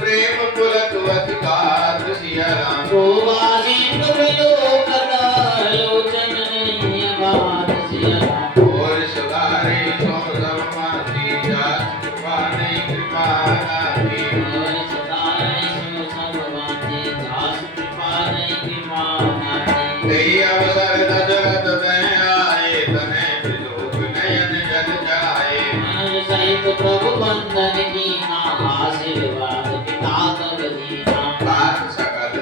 प्रेम पुलक अधिकार सिया राम शोभा सिंधु विलोकत लोचन नैय बात सिया राम और सुधारे सो सर्वमाती जात कृपा नहीं कृपा गाती और सदारै सो सर्ववाति दास कृपा नहीं कृपा नाति तेई अवसर दशरथ में आए तने त्रिलोक नयन जल जाए मन सहित प्रभु बंधन कीना आशीर्वाद पिता तब दीना बात सकल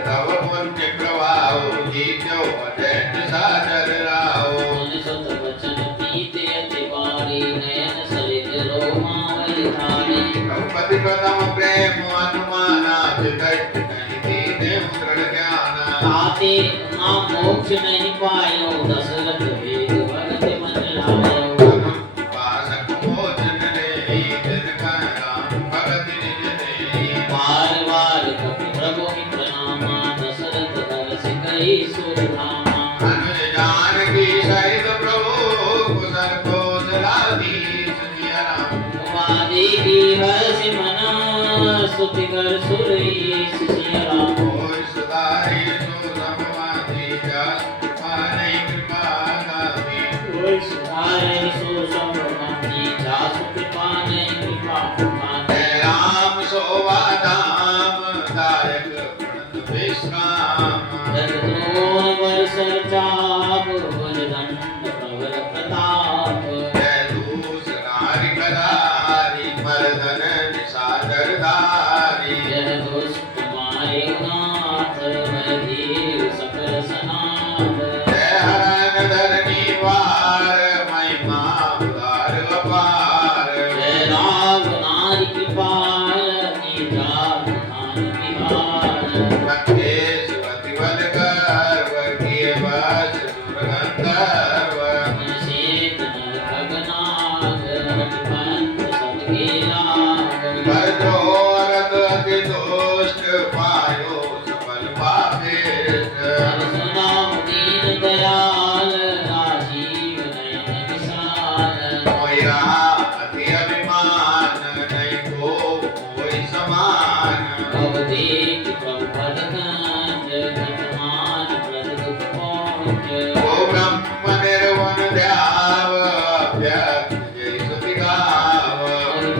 आते उमा मोक्ष नहीं पायो दशरथ वेद भगत मन लायो पासक मोचन ले तिनका राम भगत निज दे बार बार कपि प्रभु मित्र नामा दशरथ दर्श कई सुर धामा अनुज जानकी सहित प्रभु कुशल कौशलाधीश सिया राम उपाधि की हर्ष मना स्तुति कर सुर ईश सिया राम और सुधारी सो समवादी जस पाने कृपा गावी कोई सुधारे सो समवादी जासु कृपा नहीं कृपा पाने जय राम सोवा धाम दायक प्रणत विश्राम जगतों वर्षर चाप बलदंड प्रबल प्रताप जय दूसरारी कदारी मर्दन निशाचर धारी यह दुष्ट मारे नाथ धीर सकल सनाथ जय हरण धरनी वार महिमा उदार अपार जय राम नारी कृपाल की जात खान बिहार लंकेश अतिबल गर्व किए बस दुर्गंधर्व शीत नर खगनाथ पंथ सबके लाग भद्रोरथ अति दोष्ट पायो सफल पापेश सुनाम दीन दयाल राजीव नयन विशाल मोहिरा अति अभिमान नहीं को कोई समान भवदेव प्रभु पद कंज गतमान प्रद दुख पहुँच ओ ब्रह्म निर्वन ध्याव अभ्यक्त जय सुति गाव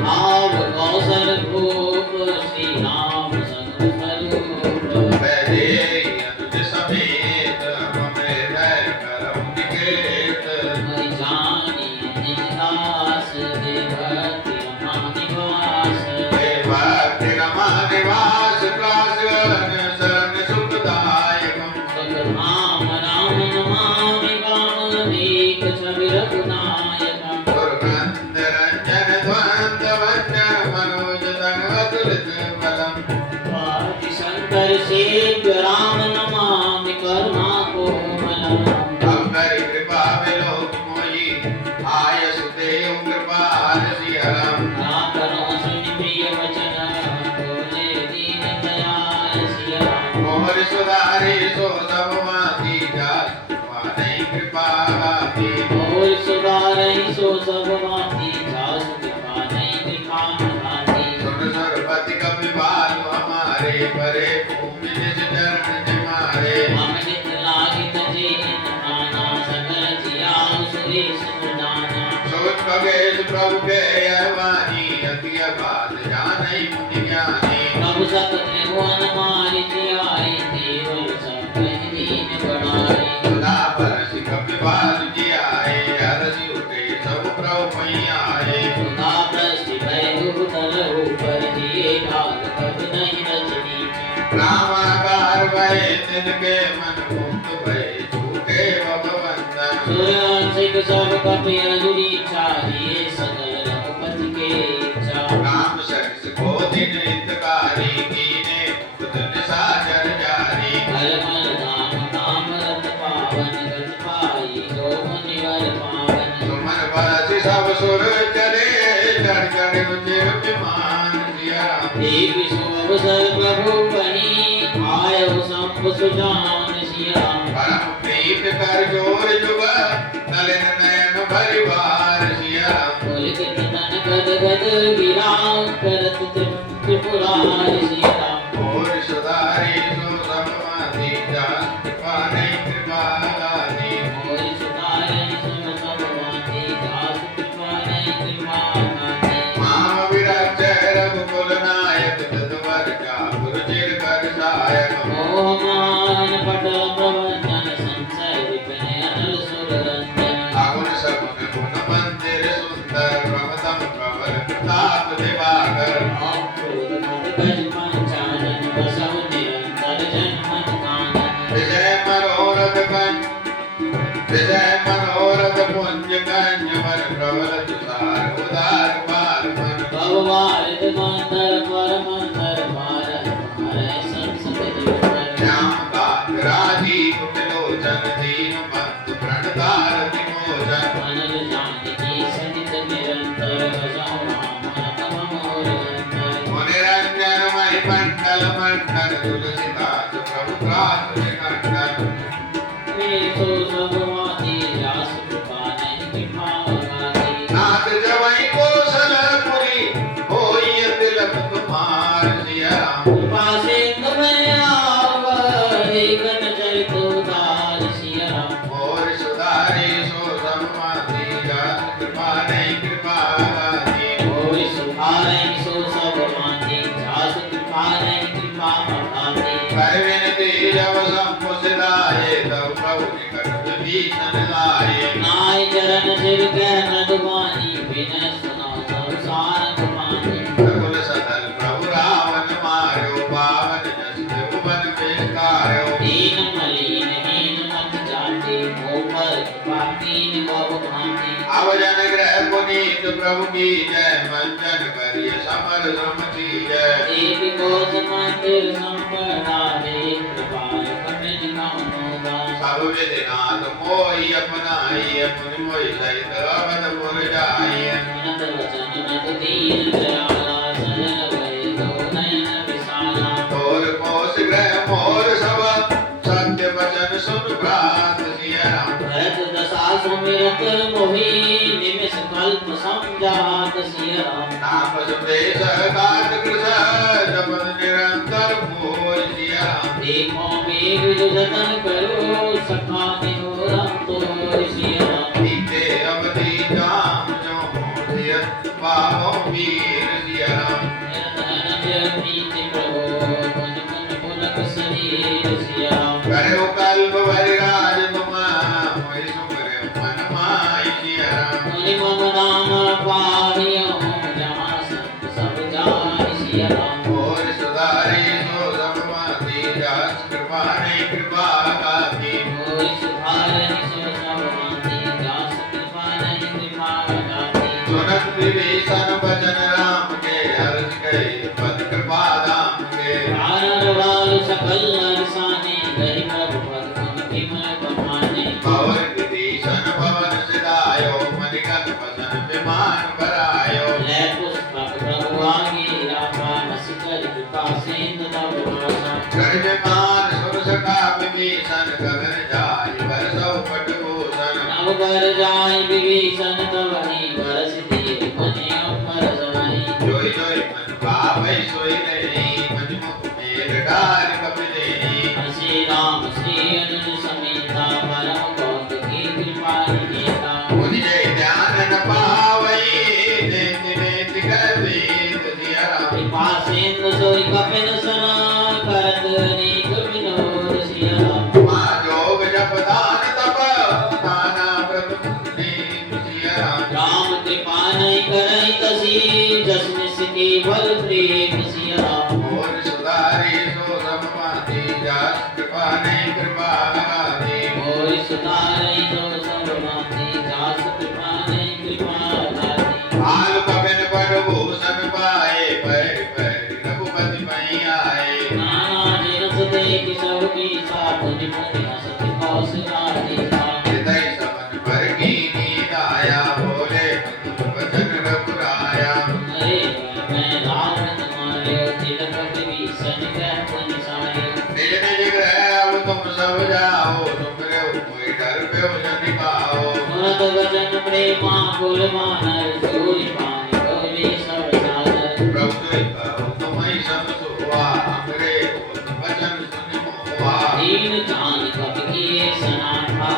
भाव कौशल भूप श्री राम संग स्वरूप वैदेही अनुज समेत मम हृदय करम निकेत मैं जानी निज दास देवति रमा निवास हे भक्ति रमा निवास प्रास शरण सुखदायकम राम राम नमामि वामदेक छवि रघुनायकम् दुर्गंध रंजन ध्वंद वंदन मनोज तन अतुलित बलम आदि शंकर सेव्य राम नमामि करुणा कोमलम् अवकरि कृपा विलोक मोहि आय सुदेव कृपाल सियरम करो सुनि प्रिय वचन बोले दीन दयाल सिया राम मोहर सुधारे सो समवासी जात पाने कृपा गाती और सुधारहि सो सब माती जासु कृपा नहीं कृपा नहाती सुन सरपति कवि बाल हमारे परे भूमि निज चरण जिमारे हम नित लागित जेन नाना सकल जियाउ सुरेश सुदाना सोच खगेश प्रभु के अवानी अति अगाध जानै मुनि ज्ञानी प्रभु सत त्रिभुवन मारि जियाए देवल सब दीन बढ़ाए सुधा परसि कपि बाल जियाए हरसि उठे सब प्रभु पई आए सुधा प्रस्ति भय तल ऊपर दिए भाग कभी नहीं रचनी रामाकार भय तिनके मन मुक्त भय छूटे भगवंदन सूर्यवंशिक सब कपि अधुरी चाहिए सकल रघुपति के इच्छा राम सरिस को दिन हितकारी कीने मुकुट निशाचर जारी हरमल धाम काम रत पावन गत पाई जो मुनिवर पावन सुमन बरसि सब सुर चले चढ़ चढ़ उचिर विमान सिया राम देवी सुअवसर प्रभु बनी आयो संप सुजान सिया राम परम प्रीत कर जोर जुग नलिन नयन भरि बार सिया राम पुलकित तन गद गद गिराओ करत त्रिपुरार सिया राम और सुधारी सो समवादी जात कृपा नहीं कृपा गादी और सुधारे सम सब वाती दास कृपा नहीं कृपा नाती माम विरक्ष रघुकुल नायक तदवर जा गुरुचिर कर सायक मोहमान पटल प्रवचन संशय विपिन अनल सुर रंजन आगुन सगुन गुण मंदिर सुंदर प्रमदम प्रवर प्रताप दिवाकर क्रोध मद गज पंचा साथ निकंदन सो सबवाती जास कृपा नहीं कृपा गाती नाथ जवै कौशलपुरी होई तिलक तुम्हार सिया राम कृपा से तुम्हें आवे गण चरित उदार सिया राम और सुधारी सो सममाती जास कृपा नहीं कृपा गाती और सुधारे सो सबवाती जास कृपा नहीं कृपा गाती कर विनती जब समुसलाए तब प्रभु निकट विभीषण लाए नाय चरण सिर कह मधुबानी विनय सुना संसार कुमानी रघुल सदल प्रभु रावण मारो पावन जस भुवन विस्तारो दीन मलिन हीन मत जाते मोपर पापीन बहु भांति आवजन ग्रह पुनीत प्रभु की जय मंजन करिय समर समति जय देवी को समत संपदा दे कृपाल कपिल कामोदा सब विधि नाथ मोहि अपनाई अपनि मोहि सहित अवध जाई अनंत वचन मत दीन दयाला सजन भय दो नयन विशाला और कोस ग्रह मोर सब सत्य वचन सुन भ्रात सिया राम भरत दशा सुमिरत मोहि निमिष कल्प समझात सिया राम नाम सुदेश गात कृष जपन निरंतर मोहि सिया राम देखो वेग जतन करो सखा मनोरम तोर सिया राम बीते अवधि जाम जो मोहिय पावो वीर सिया राम निरंतर प्रीति प्रभो मन मन पुलक शरीर सिया राम करो कल्प वरिराज तुम मोहि सुमरे मन माई सिया राम मुनि मम नाम पाहियो जहाँ संत सब जाय सिया राम और सुधारी सो सममाती जास कृपा नहीं कृपा गाती मोहि सुधारनि सो सबमाती दास कृपा नहीं कृपा गाती सुनत विभीषण वचन राम के हर्ष गए पद कृपा धाम के कारण वाल सकल नरसाने गए प्रभु पद गुण विमल बखाने पवन विभीषण भवन सिधायो मणिगण वसन विमान भरायो ले पुष्पक प्रभु आगे राखा नसिकर कृपा सेंद्र तब भाषा गर्जमान सुर सका विभीषण गगन जाय बरसौ पटभूषण नव बर जाय विभीषण तब ही बरस दिए मने अमर सवाई जोई जोई मन भावै सोई नहीं मन मुख मेल डार कपिले श्री राम श्री अनुज समेता परम भक्त की कृपा निकेता मुनि जय ध्यान न पावई नेति नेति कर वेद सिया राम कृपा सेंद्र सोई कपिन सना करत अनेक विनोद सिया राम मां जोग जप दान तप नाना व्रत मुनि सिया राम राम कृपा नहीं करई कसी जसने से केवल प्रेम सिया राम और सुधारी सो सममाती जास कृपा नहीं कृपा गाती मोहि सुधारई तो सर्वमाती दास कृपा नहीं कृपा गाती आल कपिन पर भूषण पाए पैर पैर रघुपति मई आए नाना जिनस देख सब की साथ निपुण हसत कौशला देखा हृदय समन पर कीनी दाया बोले मधुर वचन रघुराया अरे मैं राम तुम्हारे तिलक विभीषण कह पुनि सायो निज निज ग्रह अब तुम सब जाओ तुमरे कोई डर पे जन खाओ सुनत वचन प्रेमा कुल मानर सूर्य पानी बोले सब सागर प्रभु तुई कहो तुम ही सब सुवा हमरे वचन सुनि मोवा दीन जान कपि किए सनाथा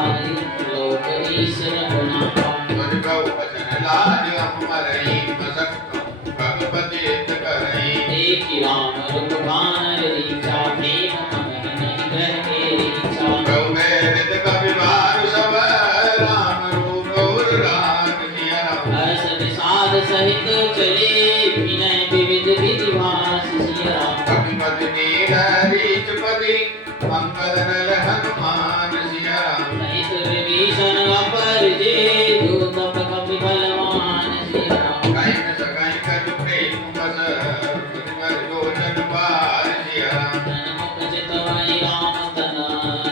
लोक ईश्वर गुनाथा तुझ प्रभु वचन लाज हम मरई मसक भगवती हित करई एक राम रूप बानर रीचा प्रेम मगन नहीं ग्रह के रीचा प्रभु वेद कवि भानु सब राम रूप और राग सिया राम हर्ष विषाद सहित चले विनय विविध विधिवास सिया राम कपिपति नील रीच पति अंगद नर हनुमान सिया राम सहित विभीषण अपर जे दूत कपि बलवान सिया राम कहीं न सकाई कर प्रेम बस तुझ लोचन पार सिया राम जनमुख चितवई राम तना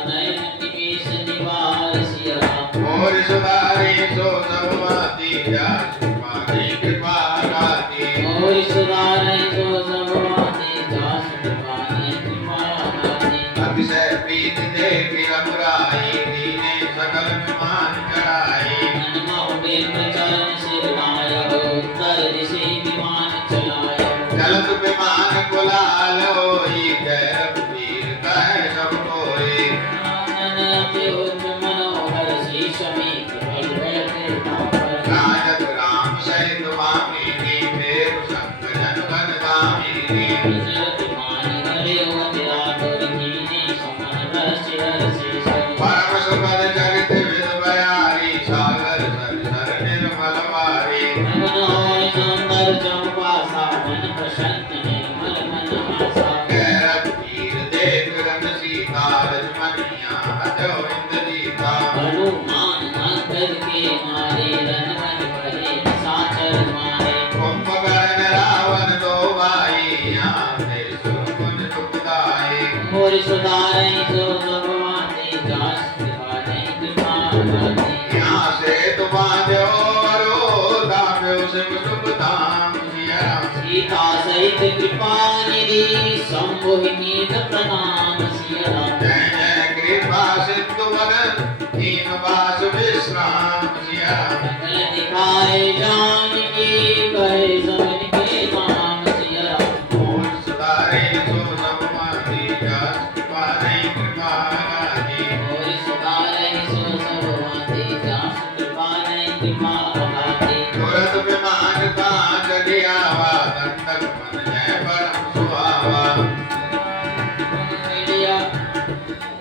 नयन निवेश निवार सिया राम और सुधारी सो सममाती जास कृपा कृपा गाती और सुधारई सो सबवाती दास कृपा नहीं कृपा गाती अतिशय प्रीत रीत देखी रघुराई दीने सकल विमान चढ़ाई मन मोहे प्रचरण सिर लायो उत्तर दिशे विमान चलायो चलत विमान कुलाल होई जय रघुवीर कह सब कोई आनन अति उच्च मनोहर शीश मीत भगवते तापर राजत राम सहित वामिनी मेरु संग जन गण दामिनी विचरत मान हरे अति राघव कीने समन रसि हरषि सर परम सुखद चरित with Bayari Sagar sir sir निर्मल वारी मन होय सुंदर चंपा सा मन प्रसन्न निर्मल मन आसा कह रघुवीर देख रन सीता रजमनिया हजो इंद्रजीता हनुमान अंगद के मारे रनवन भरे साचर मारे कुंभकर्ण रावण दो भाई आते सुरगुन दुखदाई मोर सुधारै सो भगवाने दास कृपाने कृपा दाते यहाँ से तुम जो वरो दाम्यो सिंह सुख धाम सिया सीता सहित कृपा निधि संबोहिनीत प्रणाम सिया राम जय जय कृपा सिंधु वन दीन वास विश्राम सिया सकल दिखाए जानकी कहे सबन के नाम सिया राम मोर सुधारे सो सब माती जास कृपा नहीं कृपा गाती मोर सुधारै सो सब वाते दास कृपा ने कृपा दाते तुरत विमान का चढ़ियावा दंडक मन जय परम सुहावा मीडिया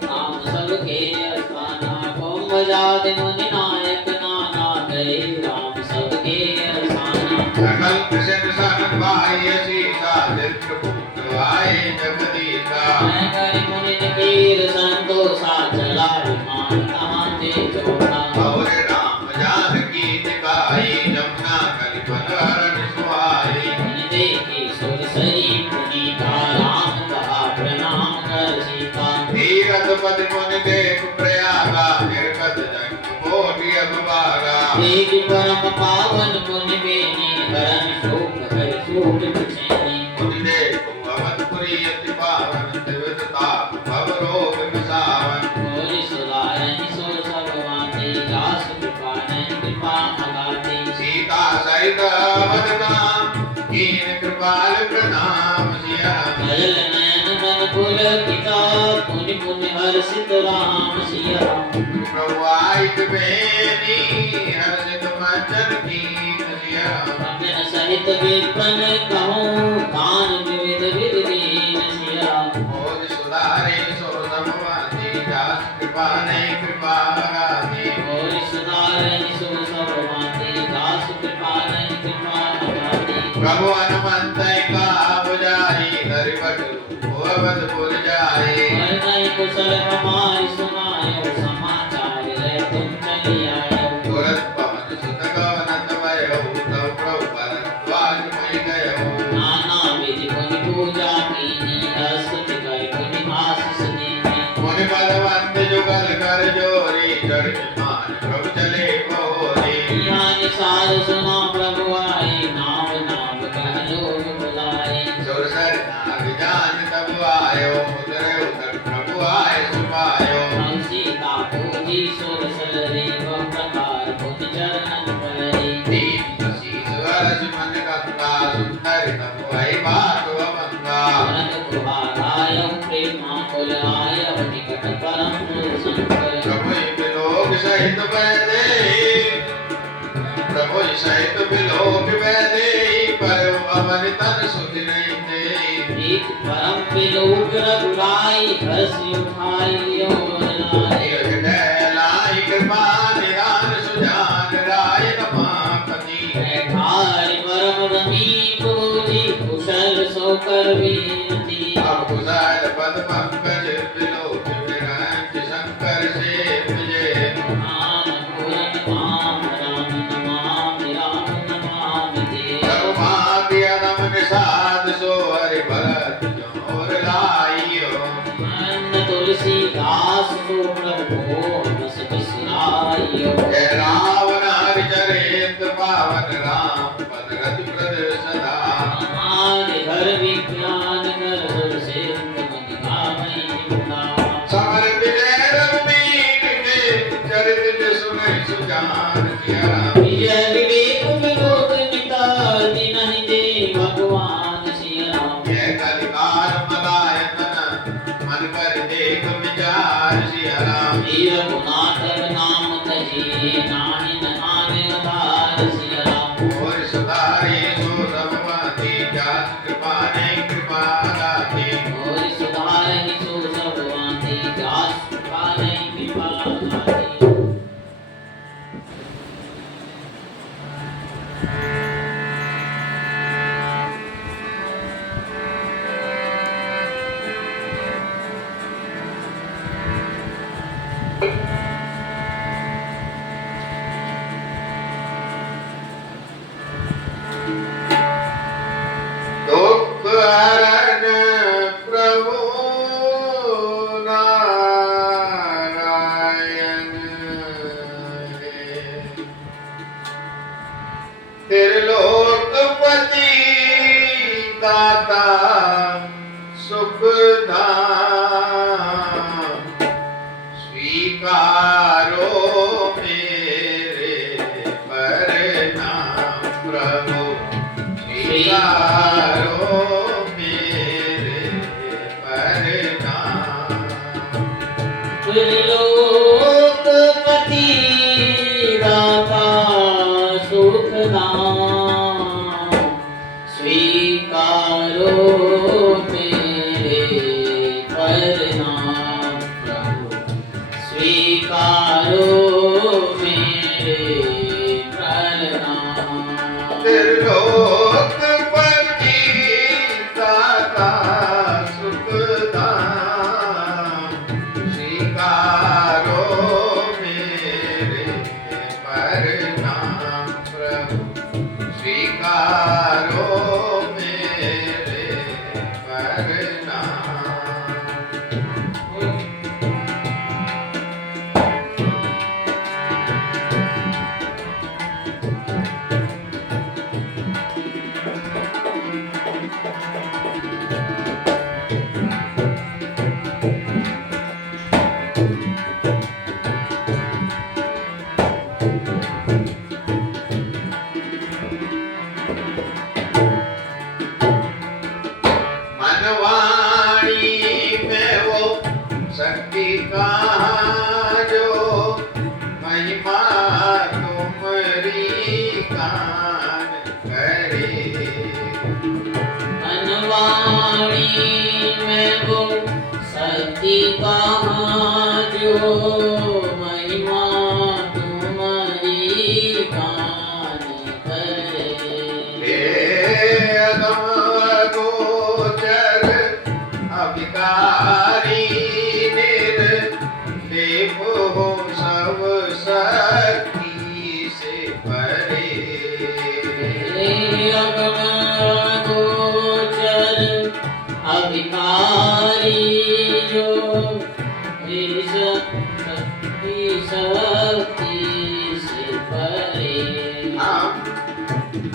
नाम सबके अस्थाना कुंभ जाति मुनि नायक नाना गए राम सबके अस्थाना सकल कृष्ण सन भाई सीता चित्रकूट आए जगदीशा मैं करि मुनि कीर संतोषा चला विमान कहाँ ते चोटा और राम जानकी दिखाई जमुना करि बनहरण सुहाई मुनि देखे सुरसरी पुनीता राम कहा प्रणाम कर सीता तीरथ पद मुनि देख प्रयागा निर्गत जन कोटि अगुबागा देख परम पावन मुनि बेनी हरण शोक हर शोक बिछैनी मुनि देख अवधपुरी अति पावन दिव्यता भव रोग विसावन मोरि सुधारै सो सब वाते दास कृपा नै कृपा अगाते सीता सहित अवध धाम कीन कृपाल प्रणाम सिया भयल नयन मन पुलकिता पुनि पुनि हर्षित राम सिया राम प्रभु आयत बेनी हर्षित मंचन कीन सिया रमन सहित विपन कहूँ दान विविध विध दीन सिया राम मोर सुधारे सो समवाती दास कृपा नहीं कृपा गाती मोरि सुधारै सो सब वाते दास कृपा नै कृपा अगाते प्रभु हनुमंत का बुझाई हरिभट अवधपुर जाई वरनै कुशल हमारी सुनायो समाचार रे तुम चली आयो तुरंत पवन सुत गवनत भयो तव प्रभु भरद्वाज मई गयो नाना विधि पुनि पूजा कीनी स्तुति कर पुनि आशीष दीनी मुनि बलवंत जुगल कर जोरी चढ़ विमान प्रभु चले बहोरी यहाँ निसार सुना प्रभु आए नाम नाम कह लोग बुलाए सुरसर नाग जान तब आयो उतरे उतर प्रभु आए सुपायो हम सीता पूजी सुर सरे बहु प्रकार पुनि चरणन परे दीन शीस वरस मन गंगा सुंदर तब वही बात वंगा भरत कुहाराय प्रेमा कुल आय निकट परम शंकर प्रभु बिलोक सहित बैदे प्रभु सहित बिलोक बैदे पर अमन तन सुध नहीं दे एक परम विलोक रघुराई हर्ष उठाई लियो वरनाई लाई कृपा निदान सुजान राय रमापति बैठाई परम रमीप जी कुशल सो कर विनती अब कुशल पद पंकज बिलोक विरंज शंकर से विजय नाम पूरन नाम राम नमामि राम नमामि ते सर्वमापि अदम निषाद सो हरि भरत जोर लाइयो अन्न तुलसीदास सो प्रभु सिया राम। वीर गुणातर नाम तजी नाहि नाने अवतार सिया राम। और सुधारे सो सब भांति जास कृपा नहीं कृपा दाते। और सुधारहि सो सब भांति जास कृपा नहीं कृपा दाते। दुख हरण प्रभु नारायण त्रिलोकपति दाता सुखधाम। स्वीकारो मेरे प्रणाम प्रभु। स्वीकारो मेरे प्रणाम। त्रिलोकपति दाता सुखदाम। स्वीकारो मेरे प्रणाम प्रभु। स्वीकारो मेरे प्रणाम। त्रिलोकपति दाता सुखधाम। स्वीकारो मेरे प्रणाम प्रभु। स्वीकारो मेरे प्रणाम। मनवाणी में वो शक्ति कहाँ जो महिमा तुम्हारी कान करे। मनवाणी में वो शक्ति कहाँ जो महिमा तुम्हारी गान करे। हे अगम गोचर अभिकारी निर्लेप हो सब शक्ति से परे। हे अगम गोचर अभिकारी जो इस शक्ति से परे।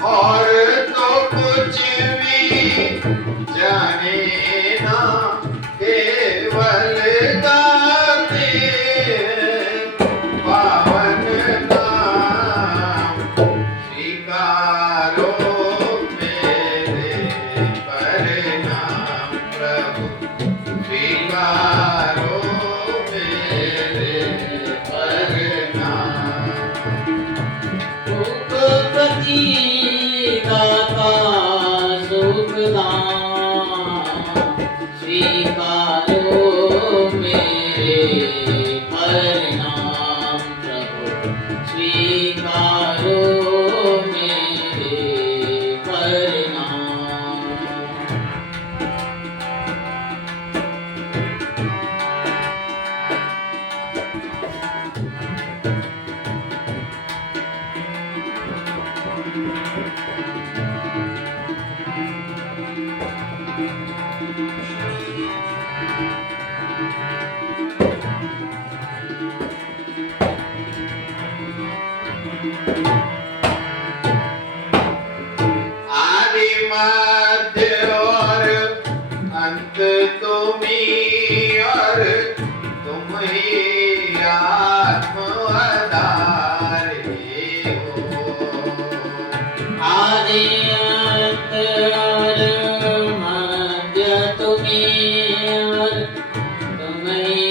और तो कुछ भी जाने ना केवल गाते पावन नाम। स्वीकारो मेरे प्रणाम प्रभु। स्वीकारो मेरे प्रणाम। सुखपति दाता सुखदाम। स्वीकारो मेरे प्रणाम प्रभु। स्वीकारो मेरे प्रणाम। आदि मध्य और अंत तुम्ही और तुम ही आत्मधार हो। आदि अंत और मध्य तुम्हीं और तुम ही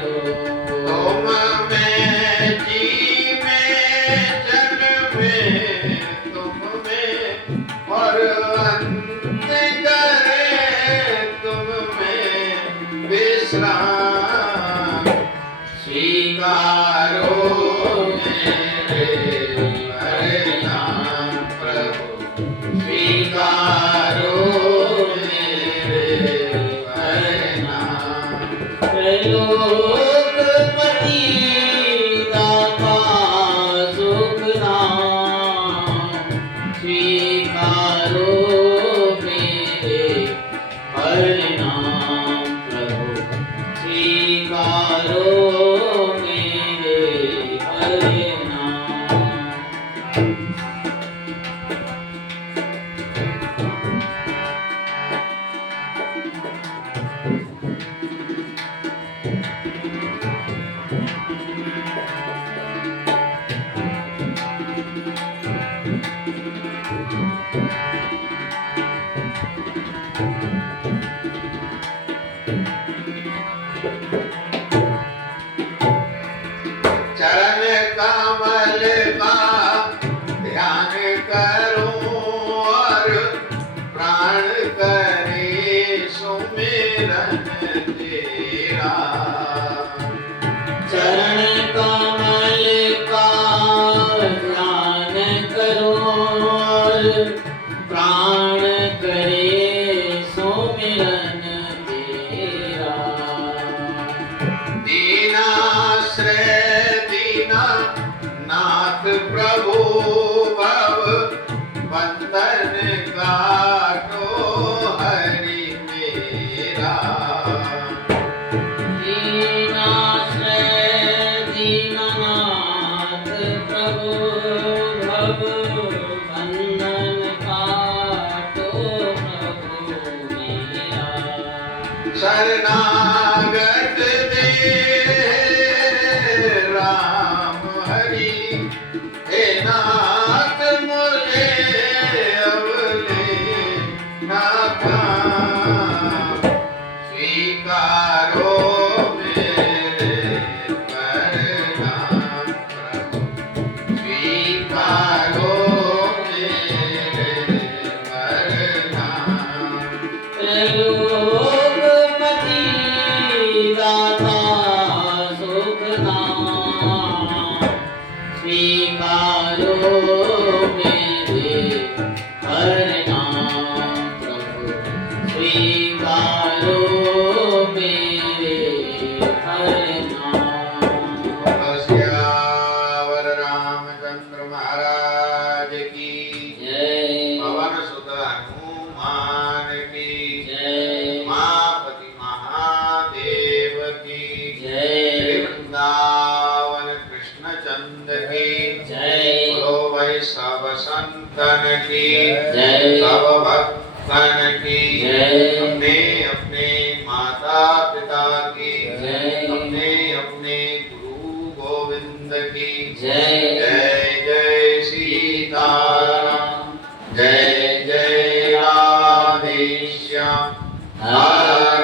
हो। तुम में जी में जन में तुम में और अंत करे तुम में विश्राम स्वीकारो मेरे परिणाम प्रभु स्वीकारो मेरे परिणाम त्रैलोकपति दाता सुख नाम स्वीकारो मेरे परिणाम प्रभु स्वीकारो मेरे परिणाम। चरण कमल का ध्यान करूं और प्राण करे सुमिरन तेरा। चरण कमल का ध्यान करो और प्राण करे सुमिरन तेरा। दीनाश्रय दीना नाथ प्रभु भव बंधन काटो हरि मेरा। दीनाश्रय दीननाथ प्रभु भव बंधन काटो प्रभु मेरा। शरणागत दे राम हरि हे नाथ मुझे अवले नाथा स्वीकारो मेरे परिणाम प्रभु स्वीकारो मेरे परिणाम। त्रैलोकपति दाता सुख नाम स्वीकारो मेरे परिणाम प्रभु स्वीकारो मेरे परिणाम। श्यावर रामचंद्र महाराज की जय पवन सुत हनुमान की जय मापति महादेव की जय श्री वृंदावन कृष्ण चंद की जय बोलो भाई सब संतन की जय सब भक्तन की जय अपने अपने माता पिता की जय अपने अपने गुरु गोविंद की जय जय जय सीताराम जय जय राधेश्याम हर